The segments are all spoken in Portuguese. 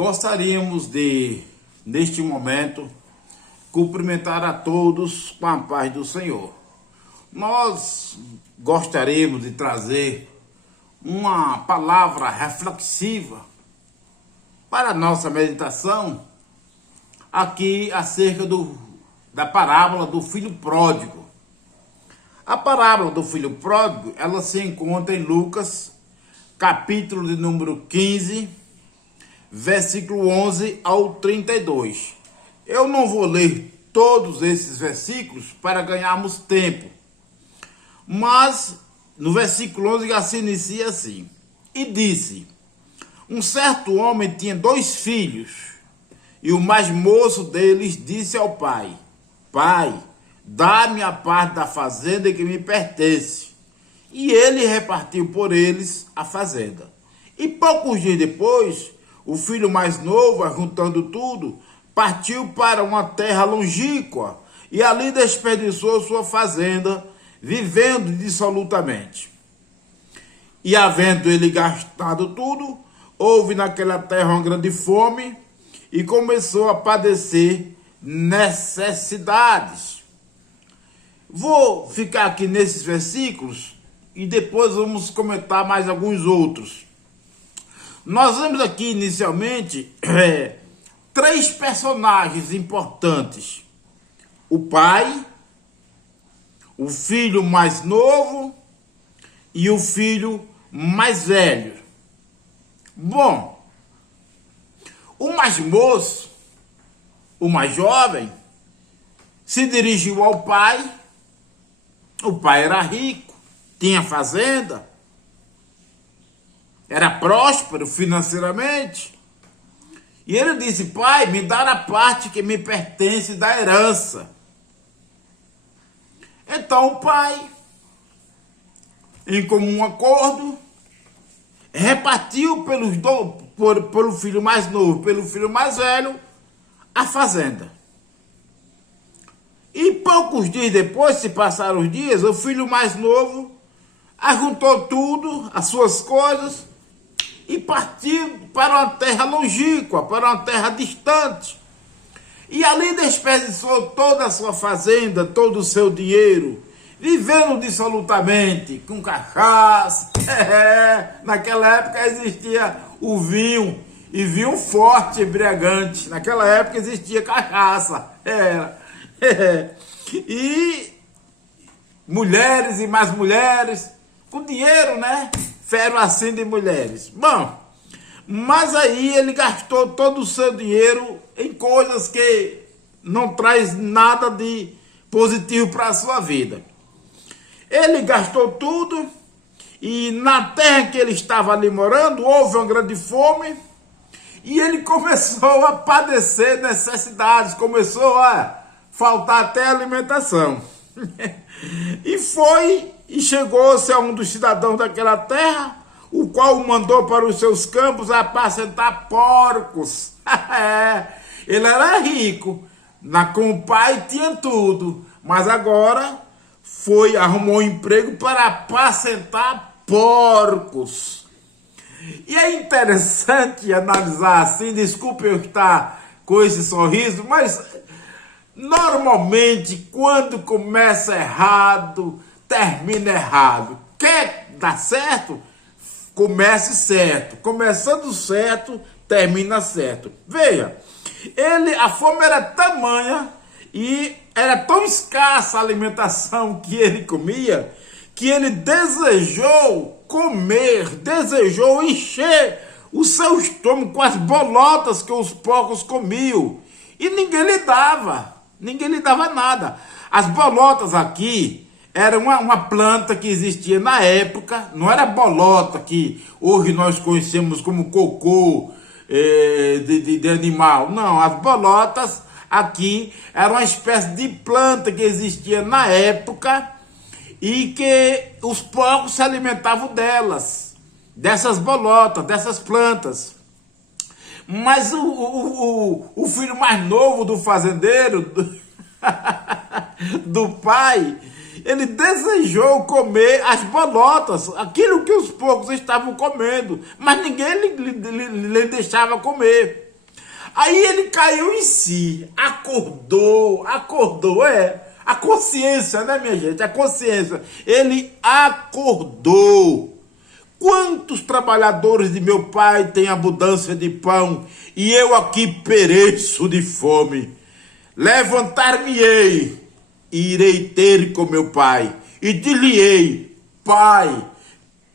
Gostaríamos de, neste momento, cumprimentar a todos com a paz do Senhor. Nós gostaríamos de trazer uma palavra reflexiva para a nossa meditação aqui acerca da parábola do filho pródigo. A parábola do filho pródigo, ela se encontra em Lucas, capítulo de número 15, versículo 11 ao 32. Eu não vou ler todos esses versículos para ganharmos tempo, mas no versículo 11 já se inicia assim: e disse: um certo homem tinha 2 filhos, e o mais moço deles disse ao pai: Pai, dá-me a parte da fazenda que me pertence. E ele repartiu por eles a fazenda. E poucos dias depois, o filho mais novo, ajuntando tudo, partiu para uma terra longínqua e ali desperdiçou sua fazenda, vivendo dissolutamente. E havendo ele gastado tudo, houve naquela terra uma grande fome e começou a padecer necessidades. Vou ficar aqui nesses versículos e depois vamos comentar mais alguns outros. Nós vemos aqui inicialmente 3 personagens importantes: o pai, o filho mais novo e o filho mais velho. Bom, o mais moço, o mais jovem, se dirigiu ao pai. O pai era rico, tinha fazenda, era próspero financeiramente. E ele disse: pai, me dá a parte que me pertence da herança. Então o pai, em comum acordo, repartiu pelo filho mais novo, pelo filho mais velho, a fazenda. E poucos dias depois, se passaram os dias, o filho mais novo ajuntou tudo, as suas coisas, e partiu para uma terra longínqua, para uma terra distante. E ali desperdiçou toda a sua fazenda, todo o seu dinheiro, vivendo dissolutamente, com cachaça. Naquela época existia o vinho, e vinho forte, embriagante. Naquela época existia cachaça. E mulheres e mais mulheres, com dinheiro, né? Fero assim de mulheres. Bom, mas aí ele gastou todo o seu dinheiro em coisas que não traz nada de positivo para a sua vida. Ele gastou tudo e na terra que ele estava ali morando houve uma grande fome e ele começou a padecer necessidades, começou a faltar até alimentação. E chegou-se a um dos cidadãos daquela terra, o qual o mandou para os seus campos a apacentar porcos. Ele era rico, com o pai tinha tudo, mas agora arrumou um emprego para apacentar porcos. E é interessante analisar assim, desculpe eu estar com esse sorriso, mas normalmente quando começa errado, termina errado. Quer dar certo? Comece certo. Começando certo, termina certo. Veja, a fome era tamanha e era tão escassa a alimentação que ele comia, que ele desejou comer, desejou encher o seu estômago com as bolotas que os porcos comiam. E ninguém lhe dava nada. As bolotas aqui era uma planta que existia na época, não era bolota que hoje nós conhecemos como cocô de animal. Não, as bolotas aqui eram uma espécie de planta que existia na época e que os porcos se alimentavam dessas bolotas, dessas plantas. Mas o filho mais novo do fazendeiro, do pai, ele desejou comer as bolotas, aquilo que os porcos estavam comendo, mas ninguém lhe deixava comer. Aí ele caiu em si, acordou, a consciência, né, minha gente? A consciência. Ele acordou. Quantos trabalhadores de meu pai têm abundância de pão e eu aqui pereço de fome? Levantar-me-ei e irei ter com meu pai e dir-lhe-ei: Pai,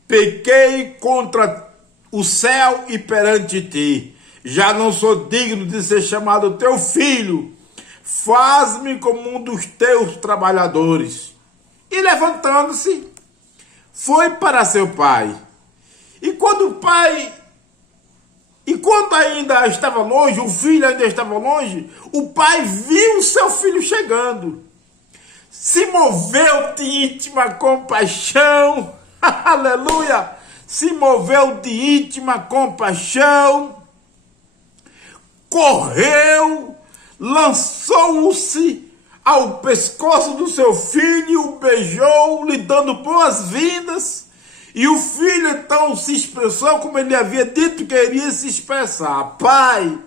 pequei contra o céu e perante ti, já não sou digno de ser chamado teu filho, faz-me como um dos teus trabalhadores. E levantando-se, foi para seu pai. E quando ainda estava longe, o filho ainda estava longe, o pai viu seu filho chegando. Se moveu de íntima compaixão, aleluia, se moveu de íntima compaixão, correu, lançou-se ao pescoço do seu filho, o beijou, lhe dando boas-vindas. E o filho então se expressou como ele havia dito que iria se expressar: Pai,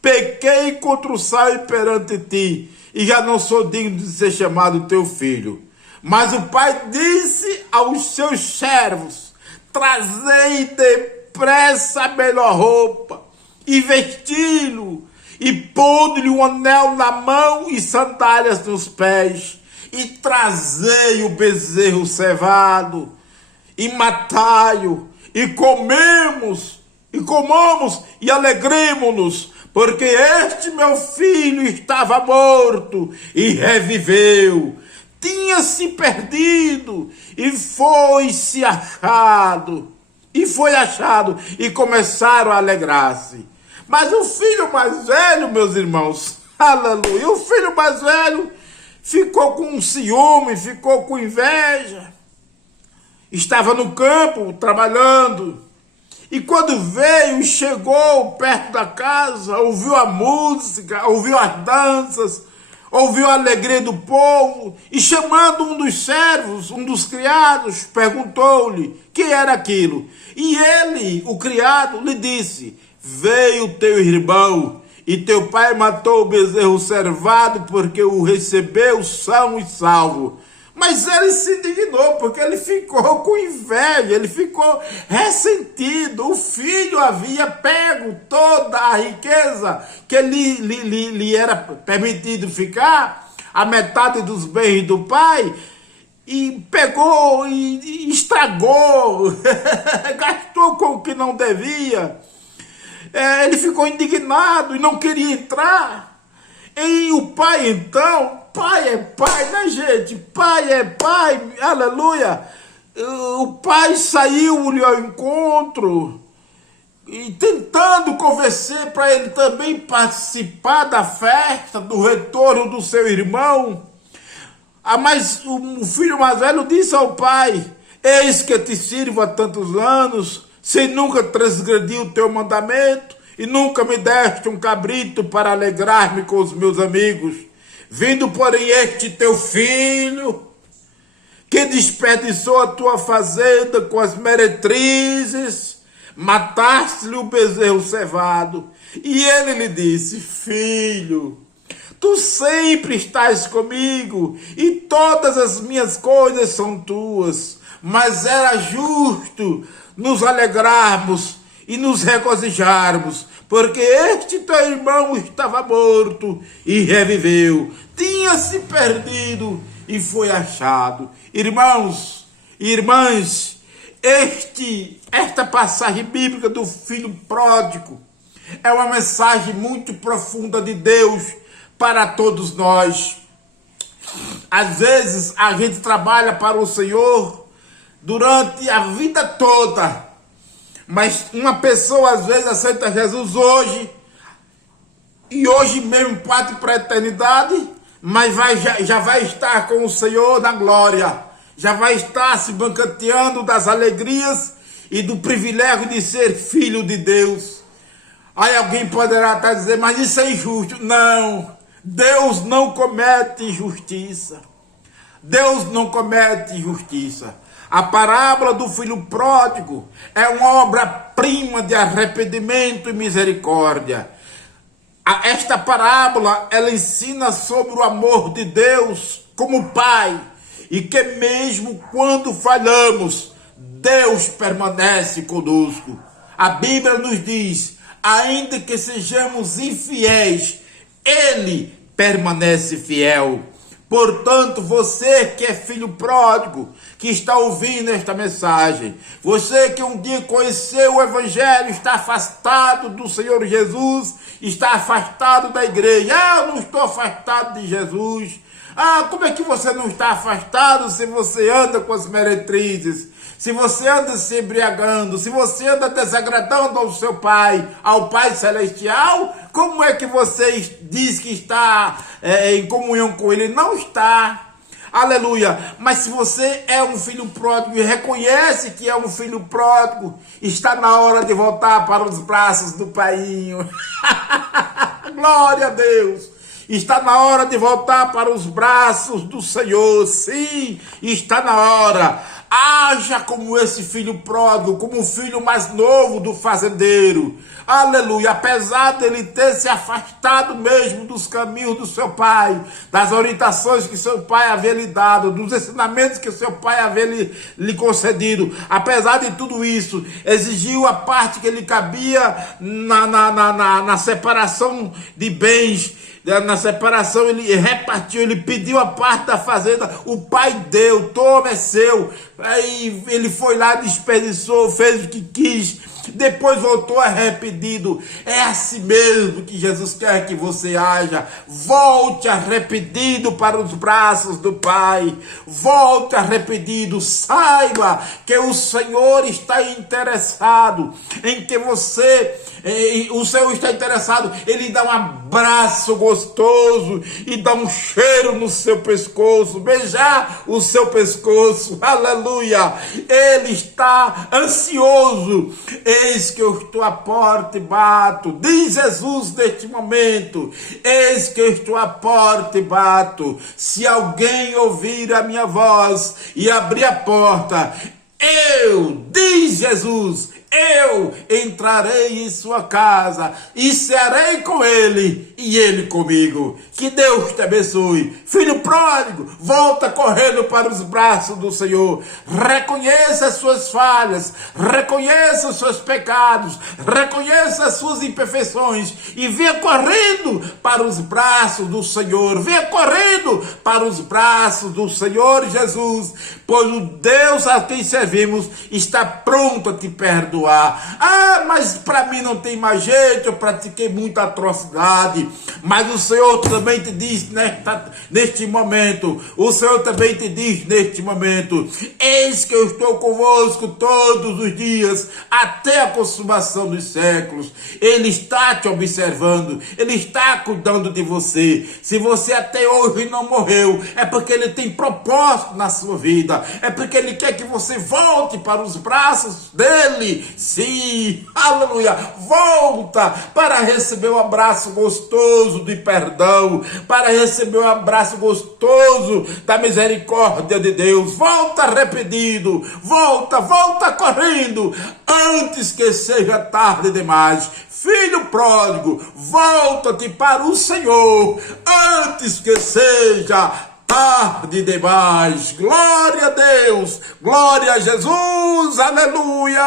pequei contra o céu e perante ti, e já não sou digno de ser chamado teu filho. Mas o pai disse aos seus servos: trazei depressa a melhor roupa, e vesti-lo, e pôde-lhe um anel na mão e sandálias nos pés, e trazei o bezerro cevado, e matai-o, e comamos e alegremo-nos, porque este meu filho estava morto e reviveu, tinha-se perdido e foi achado, e começaram a alegrar-se. Mas o filho mais velho, meus irmãos, aleluia, o filho mais velho ficou com ciúme, ficou com inveja. Estava no campo, trabalhando, e quando veio e chegou perto da casa, ouviu a música, ouviu as danças, ouviu a alegria do povo, e chamando um dos servos, um dos criados, perguntou-lhe que era aquilo. E ele, o criado, lhe disse: veio teu irmão, e teu pai matou o bezerro cevado, porque o recebeu são e salvo. Mas ele se indignou, porque ele ficou com inveja, ele ficou ressentido. O filho havia pego toda a riqueza que lhe era permitido ficar, a metade dos bens do pai, e pegou e estragou, gastou com o que não devia. Ele ficou indignado e não queria entrar. E o pai então, pai é pai, né, gente? Pai é pai, aleluia. O pai saiu-lhe ao encontro e tentando convencer para ele também participar da festa, do retorno do seu irmão. Mas o filho mais velho disse ao pai: eis que te sirvo há tantos anos, sem nunca transgredir o teu mandamento, e nunca me deste um cabrito para alegrar-me com os meus amigos. Vindo, porém, este teu filho, que desperdiçou a tua fazenda com as meretrizes, mataste-lhe o bezerro cevado. E ele lhe disse: filho, tu sempre estás comigo, e todas as minhas coisas são tuas, mas era justo nos alegrarmos e nos regozijarmos, porque este teu irmão estava morto e reviveu, tinha se perdido e foi achado. Irmãos e irmãs, esta passagem bíblica do filho pródigo é uma mensagem muito profunda de Deus para todos nós. Às vezes a gente trabalha para o Senhor durante a vida toda, mas uma pessoa às vezes aceita Jesus hoje, e hoje mesmo parte para a eternidade, mas já vai estar com o Senhor na glória, já vai estar se banqueteando das alegrias e do privilégio de ser filho de Deus. Aí alguém poderá até dizer: mas isso é injusto. Não, Deus não comete injustiça. Deus não comete injustiça. A parábola do filho pródigo é uma obra-prima de arrependimento e misericórdia. Esta parábola, ela ensina sobre o amor de Deus como Pai, e que mesmo quando falhamos, Deus permanece conosco. A Bíblia nos diz, ainda que sejamos infiéis, Ele permanece fiel. Portanto, você que é filho pródigo, que está ouvindo esta mensagem, você que um dia conheceu o Evangelho, está afastado do Senhor Jesus, está afastado da igreja. Eu não estou afastado de Jesus. Como é que você não está afastado se você anda com as meretrizes? Se você anda se embriagando, se você anda desagradando ao seu Pai, ao Pai Celestial, como é que você diz que está em comunhão com Ele? Não está. Aleluia. Mas se você é um filho pródigo e reconhece que é um filho pródigo, está na hora de voltar para os braços do Paiinho. Glória a Deus. Está na hora de voltar para os braços do Senhor. Sim, está na hora. Haja como esse filho pródigo, como o filho mais novo do fazendeiro. Aleluia. Apesar dele ter se afastado mesmo dos caminhos do seu pai, das orientações que seu pai havia lhe dado, dos ensinamentos que seu pai havia lhe concedido, apesar de tudo isso, exigiu a parte que lhe cabia na separação de bens. Na separação ele repartiu, ele pediu a parte da fazenda, o pai deu, toma, é seu. Aí ele foi lá, desperdiçou, fez o que quis, depois voltou arrependido. É assim mesmo que Jesus quer que você haja. Volte arrependido para os braços do Pai. Volte arrependido. Saiba que o Senhor está interessado em que você... O Senhor está interessado. Ele dá um abraço gostoso e dá um cheiro no seu pescoço. Beijar o seu pescoço. Aleluia. Ele está ansioso. Eis que eu estou à porta e bato. Diz Jesus neste momento. Eis que eu estou à porta e bato. Se alguém ouvir a minha voz e abrir a porta, diz Jesus, eu entrarei em sua casa e serei com ele e ele comigo. Que Deus te abençoe. Filho pródigo, volta correndo para os braços do Senhor. Reconheça as suas falhas, reconheça os seus pecados, reconheça as suas imperfeições e venha correndo para os braços do Senhor. Venha correndo para os braços do Senhor Jesus, pois o Deus a quem servimos está pronto a te perdoar. Mas para mim não tem mais jeito, eu pratiquei muita atrocidade. Mas o Senhor também te diz neste momento, o Senhor também te diz neste momento, eis que eu estou convosco todos os dias, até a consumação dos séculos. Ele está te observando, Ele está cuidando de você. Se você até hoje não morreu, é porque Ele tem propósito na sua vida, é porque Ele quer que você volte para os braços dEle. Sim, aleluia, volta para receber um abraço gostoso de perdão, para receber um abraço gostoso da misericórdia de Deus. Volta arrependido, volta correndo, antes que seja tarde demais. Filho pródigo, volta-te para o Senhor, antes que seja tarde demais. Glória a Deus, glória a Jesus, aleluia.